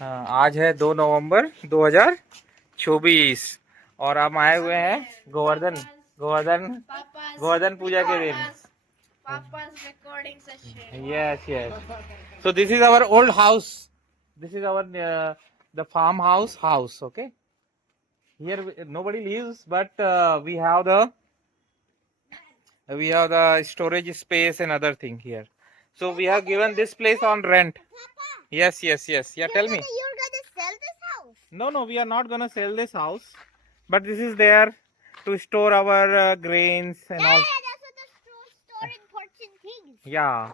हाँ, आज है 2 नवंबर 2024 और हम आए हुए हैं गोवर्धन गोवर्धन गोवर्धन पूजा के दिन। Yes yes. So this is our old house. This is our the farmhouse. Okay. Here nobody lives, but we have the storage space and other thing here. So we have given this place on rent. Yes, yes, yes. Yeah, tell me. You're gonna sell this house? No, we are not gonna sell this house, but this is there to store our grains and all. Yeah, that's what the store important things. Yeah,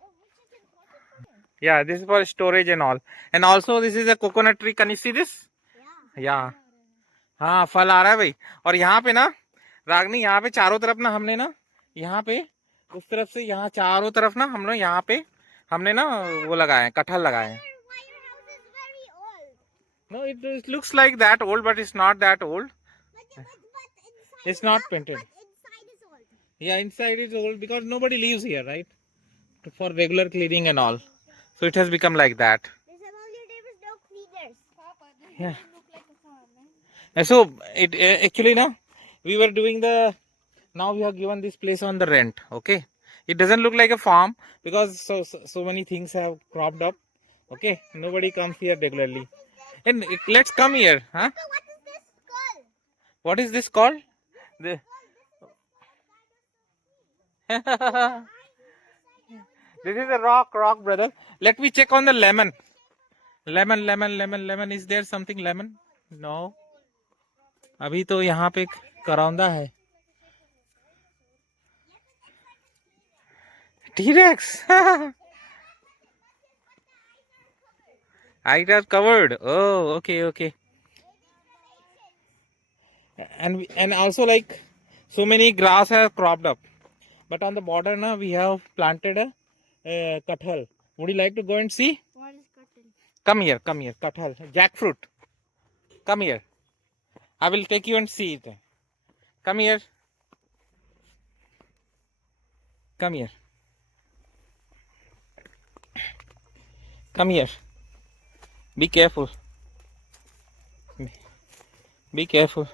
Which is important for you? yeah. This is for storage and all. And also this is a coconut tree. Can you see this? Yeah. Yeah. हाँ, फल आ रहा है भाई। और यहाँ पे ना रागनी, यहाँ पे चारों तरफ ना हमने ना यहाँ पे उस तरफ से यहाँ चारों तरफ ना हम लोग यहाँ पे हमने ना वो लगाए हैं, कटहल लगाए हैं। Why your house is very old? No, it looks like that old, but it's not that old. But inside It's not painted. But inside is old. Yeah, inside it's old because nobody lives here, right? For regular cleaning and all. So it has become like that. There's about your neighbors no cleaners. Papa, this Yeah. doesn't look like a farm, man. And so it actually now we were doing now we have given this place on the rent. Okay, it doesn't look like a farm because so many things have cropped up. Okay, nobody comes here regularly. And let's come here, huh? So what is this skull? What is this called? The this is a rock, brother. Let me check on the lemon. Lemon. Is there something lemon? No. अभी तो यहाँ पे करौंदा है। T-Rex. Eyes are covered. Oh, okay. And also like so many grass have cropped up, but on the border now we have planted a kathal. Would you like to go and see? What is cotton? Come here, kathal, jackfruit. Come here. I will take you and see it. Come here. Come here. Come here. Be careful. Be careful.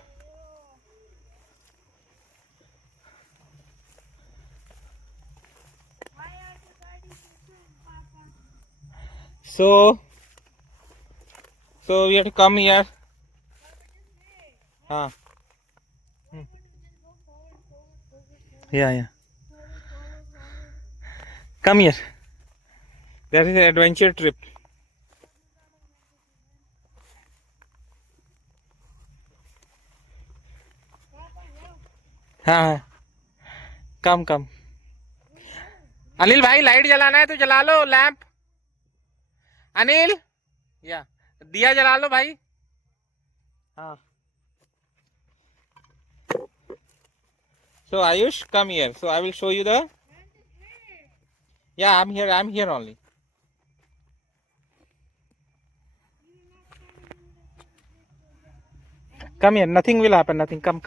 Why are the gardens so Papa? So we have to come here. Huh. Yeah. Come here. That is an adventure trip. हाँ, कम अनिल भाई, light जलाना है तो जला लो lamp. Anil, या दिया जला लो भाई। हाँ। So Ayush, come here. So I will show you the. Yeah, I'm here only. Come here. Nothing will happen. Nothing. Come.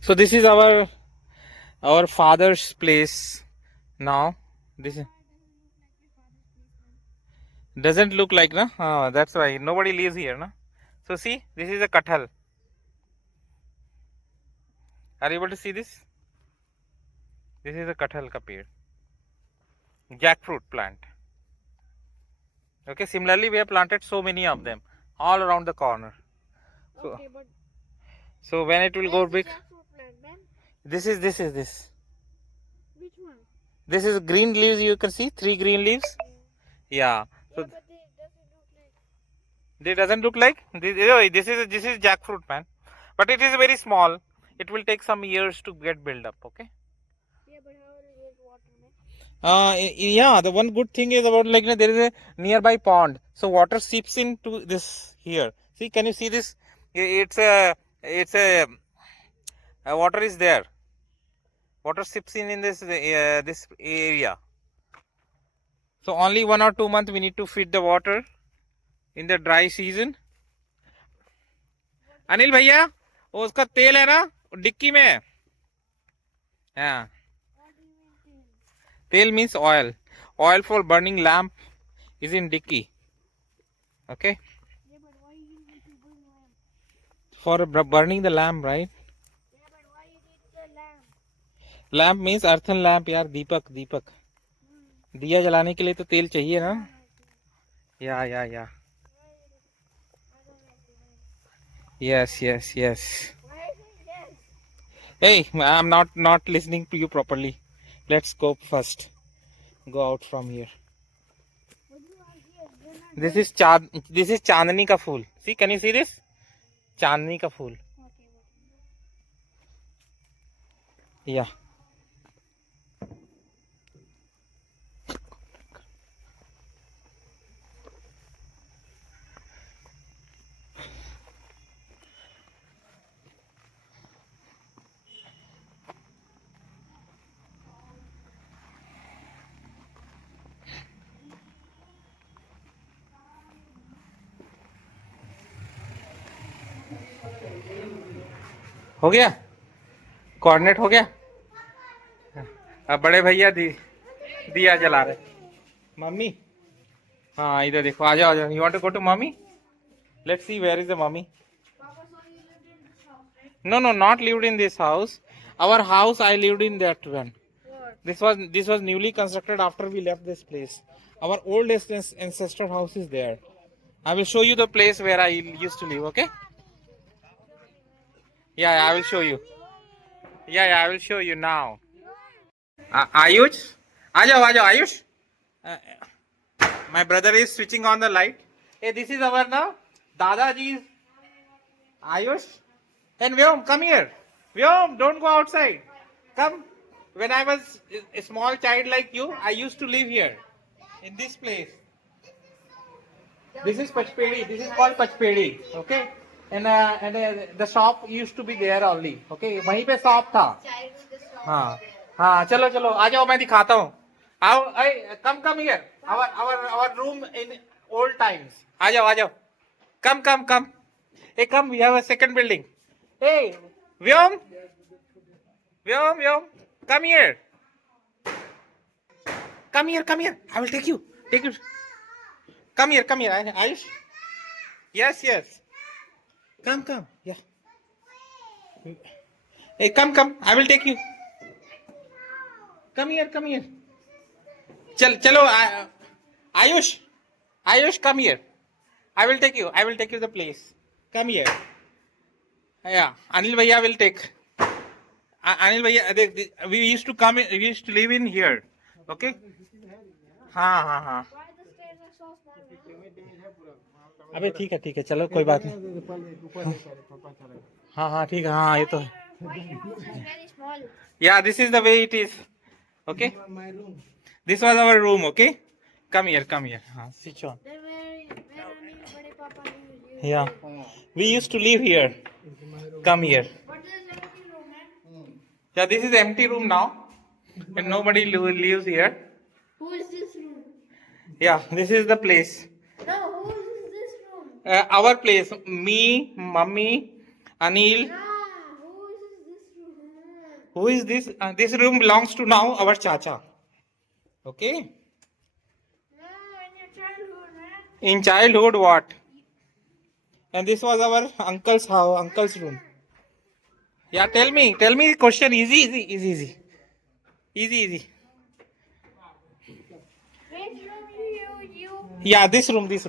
So this is our father's place now. This doesn't look like, na? That's why nobody lives here, na? So see, this is a kathal. Are you able to see this? This is a kathal ka ped. Jackfruit plant. Okay, similarly we have planted so many of them all around the corner. Okay, but So when it will go where's the big, jackfruit plant, man? this is this. Which one? This is green leaves. You can see 3 green leaves. Yeah. So Yeah, but it doesn't look like this is jackfruit, man. But it is very small. It will take some years to get built up. Okay. yeah, but how will it get water, man? Yeah. The one good thing is about like there is a nearby pond, so water seeps into this here. See, can you see this? It's a water is there. Water seeps in this this area. So only 1 or 2 months we need to feed the water in the dry season. Anil भैया, वो उसका तेल है ना dicky में है। Yeah. What do you mean tail? Tail means oil. Oil for burning lamp is in dicky. Okay. Yeah, but why you need to burn lamp? For burning the lamp, right? Yeah, but why you need the lamp? Lamp means earthen lamp यार, दीपक दीपक दिया जलाने के लिए तो तेल चाहिए ना. या I don't like it. Yes yes yes. Why is it yes? Hey, I'm not listening to you properly. Let's go first. Go out from here. But you are here. You're not This there. is this is चांदनी का फूल. See, can you see this? चांदनी का फूल. Okay, Yeah. हो गया coordinate हो गया. अब बड़े भैया दिया जला रहे. मम्मी, हाँ इधर देखो. आ जाओ आ जाओ. You want to go to mummy? Let's see where is the mummy. Papa, so you lived in this house, right? No, no, not lived in this house. Our house, I lived in that one. What? This was newly constructed after we left this place. Our old ancestor house is there. I will show you the place where I used to live. Okay? Yeah, I will show you. Yeah, I will show you now. Ayush, आ जाओ Ayush. My brother is switching on the light. Hey, this is our now Dadaji's. Ayush and Vyom, come here. Vyom, don't go outside. Come. When I was a small child like you, I used to live here in this place. This is Pachpedi. This is called Pachpedi. Okay. And the shop used to be there only. Okay. वहीं पे shop था. हाँ हाँ. चलो चलो आ जाओ, मैं दिखाता हूँ. आओ. Come here. Our room in old times. आ जाओ. Come. Hey, come. We have a second building. Hey, Vyom. Come here. Come here. I will take you. Come here. Ayush. Yes. Come. Yeah. Hey, come. I will take you. Come here. Chalo. Ayush, come here. I will take you the place. Come here. Yeah, Anil Bhaiya will take. Anil Bhaiya, we used to live in here. Okay? हाँ. Why the stairs are so small? अबे ठीक है चलो कोई बात नहीं. हाँ ठीक है. हाँ ये तो है. Why your house is very small? Yeah, this is the way it is. Okay? This was our room. Okay? Come here. हाँ, switch on. Then where Anil Bade Papa lives? Yeah. We used to live here. Come here. But there's empty room, man. Yeah, this is empty room now. And nobody lives here. Who is this room? Yeah, this is the place. No, who is this room? Our place. Me, Mummy, Anil. Who is this room? Who is this? This room belongs to now our Chacha. Okay? No, in your childhood, man. In childhood, what? And this was our uncle's house, uncle's room. Yeah, tell me the question. Easy. Which room you? Yeah, this room. Then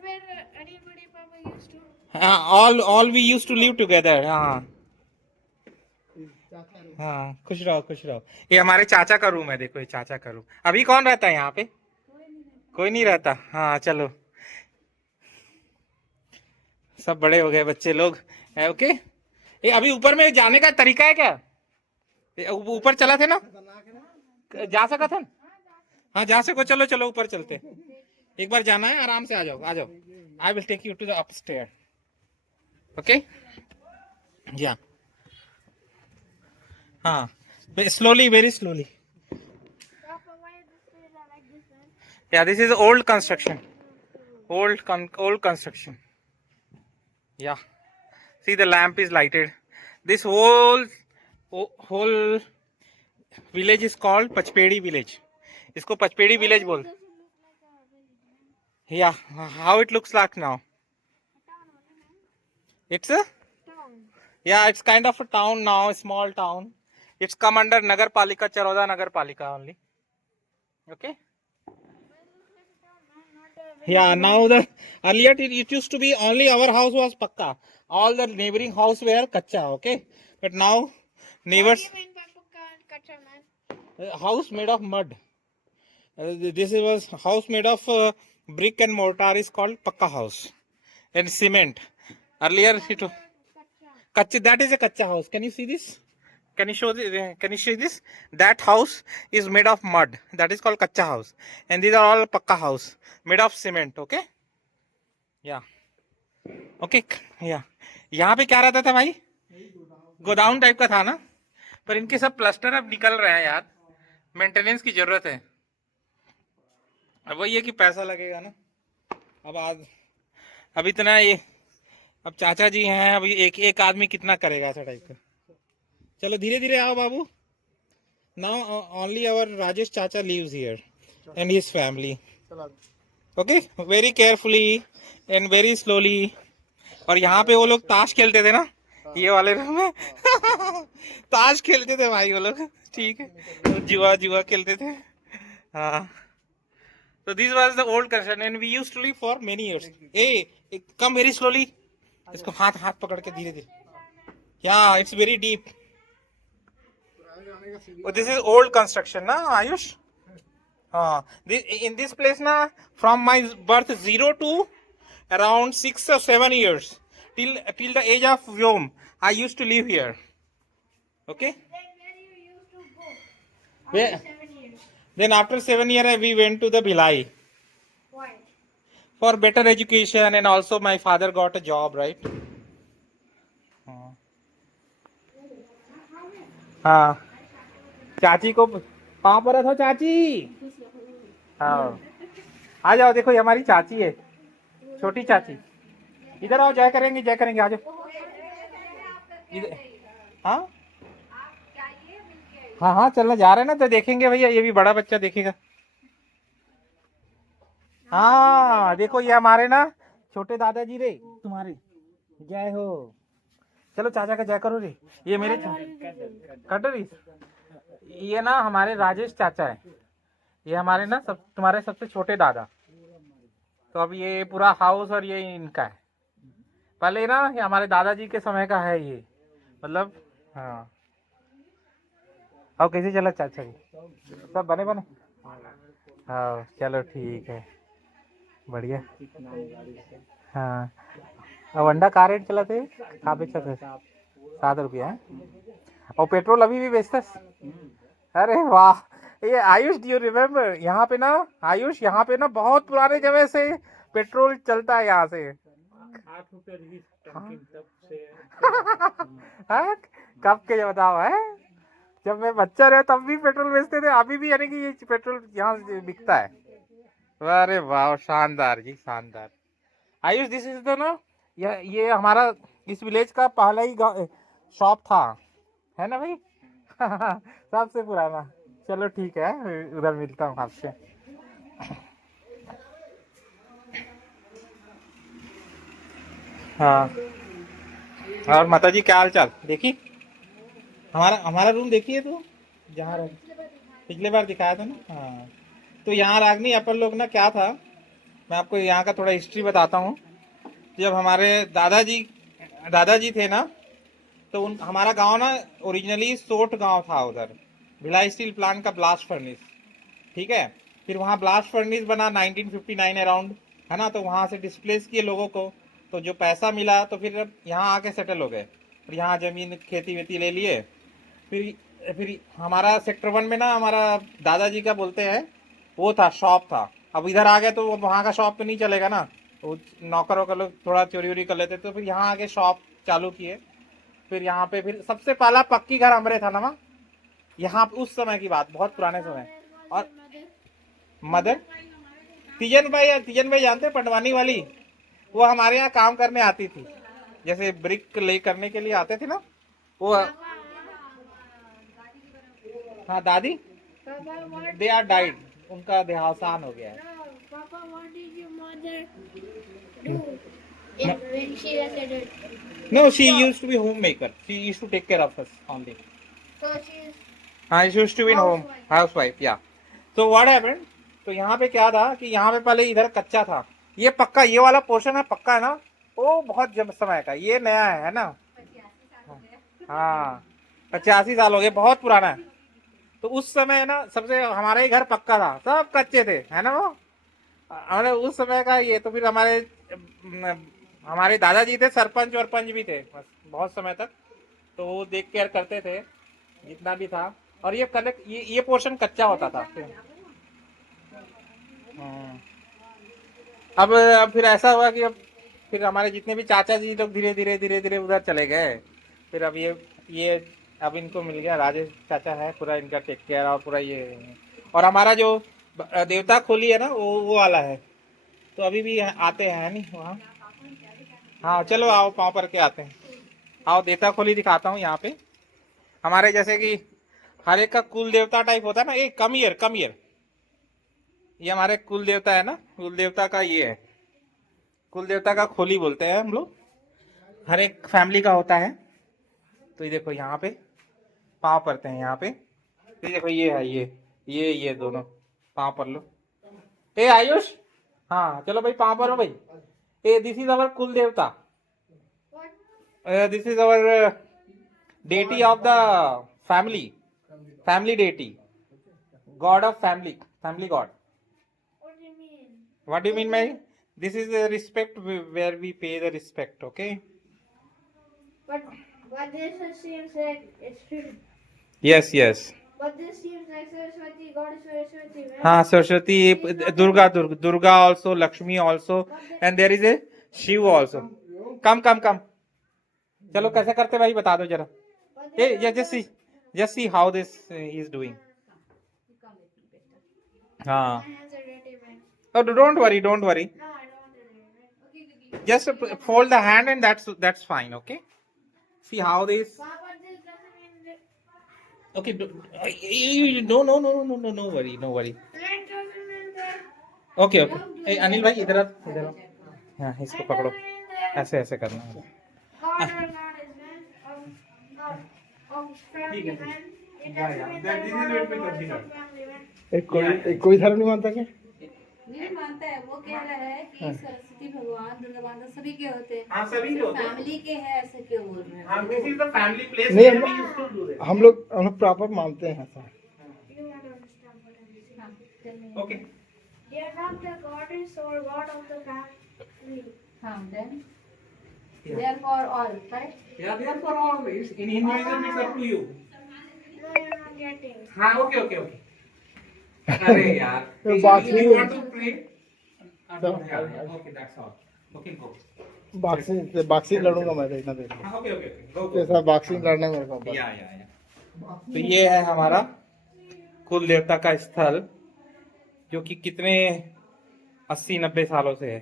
where Anil Bade Papa used to? All we used to live together. हाँ खुश रहो. ये हमारे चाचा का room है. देखो ये चाचा का रूम. अभी कौन रहता है यहाँ पे? कोई नहीं रहता. हाँ चलो. सब बड़े हो गए बच्चे लोग. ओके. ये अभी ऊपर में जाने का तरीका है क्या? ऊपर चला थे ना? जा सका था? हाँ जा सको. चलो ऊपर चलते. एक बार जाना है. आराम से आ जाओ. I will take you to the upstair. Okay. या हाँ. Slowly, very slowly. Papa, why the stairs are like this, man? Yeah, this is old construction. Old construction. Yeah. See, the lamp is lighted. This whole village is called Pachpedi village. इसको Pachpedi village बोल. Yeah how it looks like now. It's yeah it's kind of a town now, small town. It's come under nagar palika, Charoda nagar palika only. Okay. Yeah, now the earlier it used to be only our house was pakka. All the neighboring house were kacha. Okay, but now neighbors house made of mud. This was house made of brick and mortar is called pakka house and cement. Earlier it kacha. That is a kacha house. Can you see this? Can you show the, can you show this? That house is made of mud. That is called kacha house. And these are all pakka house made of cement. Okay. Yeah. Okay. Yeah. यहाँ पे क्या रहता था भाई? Godown type का था ना. पर इनके सब प्लास्टर अब निकल रहे हैं यार. मेंटेनेंस की जरूरत है. अब वही है कि पैसा लगेगा ना. अब इतना ये अब चाचा जी हैं. अभी एक आदमी कितना करेगा ऐसा टाइप का. चलो धीरे धीरे आओ बाबू. Now only our Rajesh chacha lives here and his family. Okay, very carefully and very slowly. और यहाँ पे वो लोग ताश खेलते थे ना, ये वाले रूम में. ताश खेलते थे भाई वो लोग. ठीक है, तो जुआ खेलते थे. हाँ, तो this was the old construction and we used to live for many years. ए कम वेरी स्लोली. इसको हाथ पकड़ के धीरे धीरे. या it's very deep. This is old construction, na Ayush? In this place, na, from my birth 0 to around 6 or 7 years till the age of Vyom, I used to live here. Okay. Where? Then after 7 years, we went to the Bhilai. Why? For better education, and also my father got a job, right? हाँ, चाची को पाँव पर रखो चाची. हाँ, आ जाओ. देखो ये हमारी चाची है, छोटी चाची. इधर आओ, जय करेंगे आ जाओ. इधर. हाँ हाँ हाँ, चलना जा रहे हैं ना, तो देखेंगे भैया. ये भी बड़ा बच्चा देखेगा. हाँ देखो, ये हमारे ना छोटे दादाजी रे तुम्हारे. जय हो. चलो चाचा का जय करो रे. ये मेरे कटरी. ये ना हमारे राजेश चाचा है. ये हमारे ना तुम्हारे सबसे छोटे दादा. तो अब ये पूरा हाउस और ये इनका है. पहले ना ये हमारे दादाजी के समय का है ये, मतलब. हाँ, अब कैसे चला चाचा जी? सब बने. हाँ चलो ठीक है, बढ़िया. हाँ, अब अंडा का रेट चला थे? कहाँ बेचते थे? 7 रुपया है. और पेट्रोल अभी भी बेचते. अरे वाह. ये आयुष, डू यू रिमेम्बर यहाँ पे ना, आयुष यहाँ पे ना बहुत पुराने समय से पेट्रोल चलता है यहाँ से. 8 रुपये. कब के बताओ है? जब मैं बच्चा रहा तब भी पेट्रोल बेचते थे. अभी भी यानी कि ये पेट्रोल यहाँ बिकता है. अरे वाह, शानदार जी, शानदार. आयुष, दिस इज द ना, ये हमारा इस विलेज का पहला ही शॉप था, है ना भाई? सबसे पुराना. चलो ठीक है, उधर मिलता हूँ आपसे. हाँ, और माता जी क्या हाल चाल? देखी हमारा रूम देखिए तो, जहाँ पिछले बार दिखाया था ना. हाँ, तो यहाँ रागनी अपन लोग ना क्या था, मैं आपको यहाँ का थोड़ा हिस्ट्री बताता हूँ. जब हमारे दादाजी थे ना, तो हमारा गांव ना ओरिजिनली सोट गांव था. उधर भिलाई स्टील प्लांट का ब्लास्ट फर्नेस. ठीक है, फिर वहाँ ब्लास्ट फर्नेस बना 1959 अराउंड, है ना. तो वहाँ से डिस्प्लेस किए लोगों को. तो जो पैसा मिला तो फिर यहाँ आके सेटल हो गए. फिर यहाँ जमीन खेती वेती ले लिए. फिर हमारा सेक्टर 1 में ना, हमारा दादाजी का बोलते हैं वो था, शॉप था. अब इधर आ गए तो वहाँ का शॉप तो नहीं चलेगा ना, वो नौकर वोकर लोग थोड़ा चोरी वोरी कर लेते. तो फिर यहाँ आके शॉप चालू किए. फिर यहाँ पे फिर सबसे पहला पक्की घर हमारे था ना यहाँ, उस समय की बात, बहुत पुराने समय. और मदर तीजन भाई जानते, पटवानी वाली, वो हमारे यहाँ काम करने आती थी. जैसे ब्रिक ले करने के लिए आते थे ना वो. हाँ दादी, Papa, what? They are died, उनका देहावसान हो गया है। No, Papa, what did your mother do when she was a kid? No, she used to be homemaker. She used to take care of us only. So she's हाँ, she used to be in home housewife. housewife, yeah. So what happened? तो यहाँ पे क्या था कि यहाँ पे पहले इधर कच्चा था, ये पक्का, ये वाला पोर्शन है पक्का है ना, वो बहुत जब समय का, ये नया है ना। हाँ, 85 साल हो गए, बहुत पुराना है। तो उस समय ना सबसे हमारा ही घर पक्का था, सब कच्चे थे, है ना वो। हमारे उस समय का ये, तो फिर हमारे दादाजी थे, सरपंच वरपंच भी थे बस बहुत समय तक, तो वो देख केयर करते थे जितना भी था। और ये कलेक्ट, ये पोर्शन कच्चा होता था फिर। हाँ। अब फिर ऐसा हुआ कि अब फिर हमारे जितने भी चाचा जी लोग धीरे धीरे धीरे धीरे उधर चले गए। फिर अब ये अब इनको मिल गया, राजेश चाचा है, पूरा इनका टेक केयर और पूरा ये। और हमारा जो देवता खोली है ना, वो वाला है, तो अभी भी आते हैं नहीं वहाँ। हाँ चलो आओ, पाँव पर के आते हैं। आओ देवता खोली दिखाता हूँ यहाँ पे। हमारे जैसे कि हर एक का कुल देवता टाइप होता है ना, एक कम ईयर कम ईयर, ये हमारे कुल देवता है ना, कुल देवता का ये है, कुल देवता का खोली बोलते हैं हम लोग, हर एक फैमिली का होता है। तो ये देखो यहाँ पे पाँव पड़ते हैं यहाँ पे, तो ये देखो ये है, ये दोनों पाँव पर लो। ए आयुष, हाँ चलो भाई पाँव पर हो भाई। ए दिस इज अवर कुल देवता, What? This is our deity of the family, family deity, god of family god. What do you mean? What do you mean by this? Is a respect where we pay the respect, okay? But this seems like it's true. Yes. But this seems like Saraswati, Goddess Saraswati, right? हाँ Saraswati, Durga also, Lakshmi also, and there is a Shiv also. Come. चलो कैसे करते भाई बता दो जरा। But Hey, they yeah, don't just see how this he is doing. हाँ, My hands are dirty, man. oh, don't worry. No, I don't want to do it, man. Just fold the hand and that's fine, okay? See how this. Papa, this doesn't mean that. Okay, no worry. That doesn't mean that. Okay. Hey, Anil भाई इधर आओ। हाँ इसको That पकड़ो, doesn't mean that. ऐसे करना है। God or not is man. Of family, है। man. It Yeah, doesn't mean that that this is God what or we not is consider. of family, man. कोई धर्म नहीं मानता क्या? नहीं मानता है, वो कह रहा है कि सरस्वती भगवान, दुर्गा माता सभी के होते हैं, हाँ सभी के होते हैं। फैमिली के हैं, ऐसे क्यों बोल रहे हैं? हाँ, this is the family place नहीं, where we used to do this. हम लोग प्रॉपर मानते हैं ऐसा। You won't understand what I'm saying. हाँ, tell me. Okay. They are not the goddess or god of the family. हाँ, then Yeah. they are for all, right? Yeah, they are for all. In Hinduism, it's up to you. No, you're not getting. हाँ, okay. अरे यार, तो बात you नहीं want to pray? Okay, that's all. Okay, go. Boxing लड़ूंगा मैं, देखना देखना। हाँ, okay, go. ऐसा बॉक्सिंग लड़ना मेरे को। या। तो ये है हमारा कुल देवता का स्थल, जो कि कितने 80-90 सालों से है,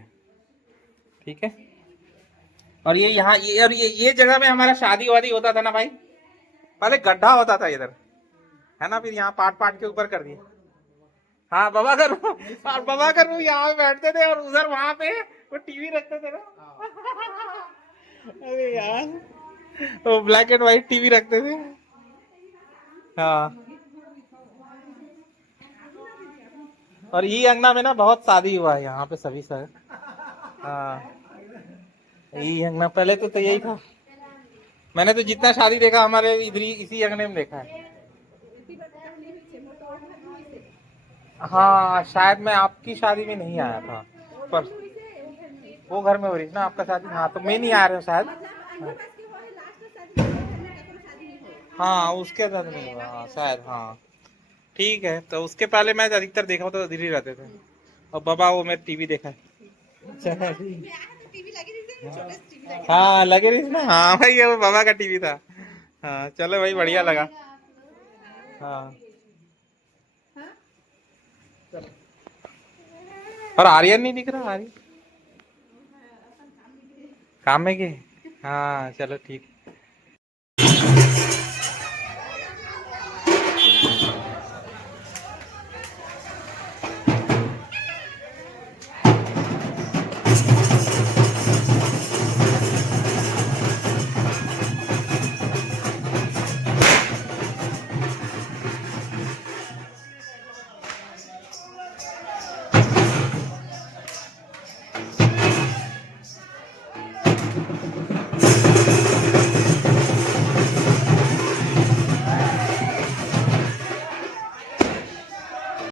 ठीक है। और ये यहाँ ये जगह में हमारा शादी वादी होता था ना भाई, पहले गड्ढा होता था इधर, है ना, फिर यहाँ पाट के ऊपर कर दिया। हाँ बाबा करू यहाँ बैठते थे, और उधर वहां पे वो टीवी रखते थे ना। अरे यार, वो ब्लैक एंड व्हाइट टीवी रखते थे। हाँ, और ये अंगना में ना बहुत शादी हुआ है यहाँ पे सभी सर। हाँ, ये अंगना पहले तो यही था, मैंने तो जितना शादी देखा हमारे इधर ही इसी अंगने में देखा है। हाँ शायद मैं आपकी शादी में नहीं आया था, पर वो घर में हो रही ना आपका शादी। हाँ तो मैं नहीं आ रहा हूँ शायद। हाँ उसके साथ नहीं हुआ, हाँ शायद। हाँ ठीक है, तो उसके पहले मैं अधिकतर देखा तो इधर ही रहते थे, और बाबा वो मैं टीवी देखा है। हाँ लगे रही ना। हाँ भाई ये वो बाबा का टीवी था। हाँ चलो भाई, बढ़िया लगा। हाँ और आर्यन नहीं दिख रहा, आर्यन काम में गए। हाँ चलो ठीक।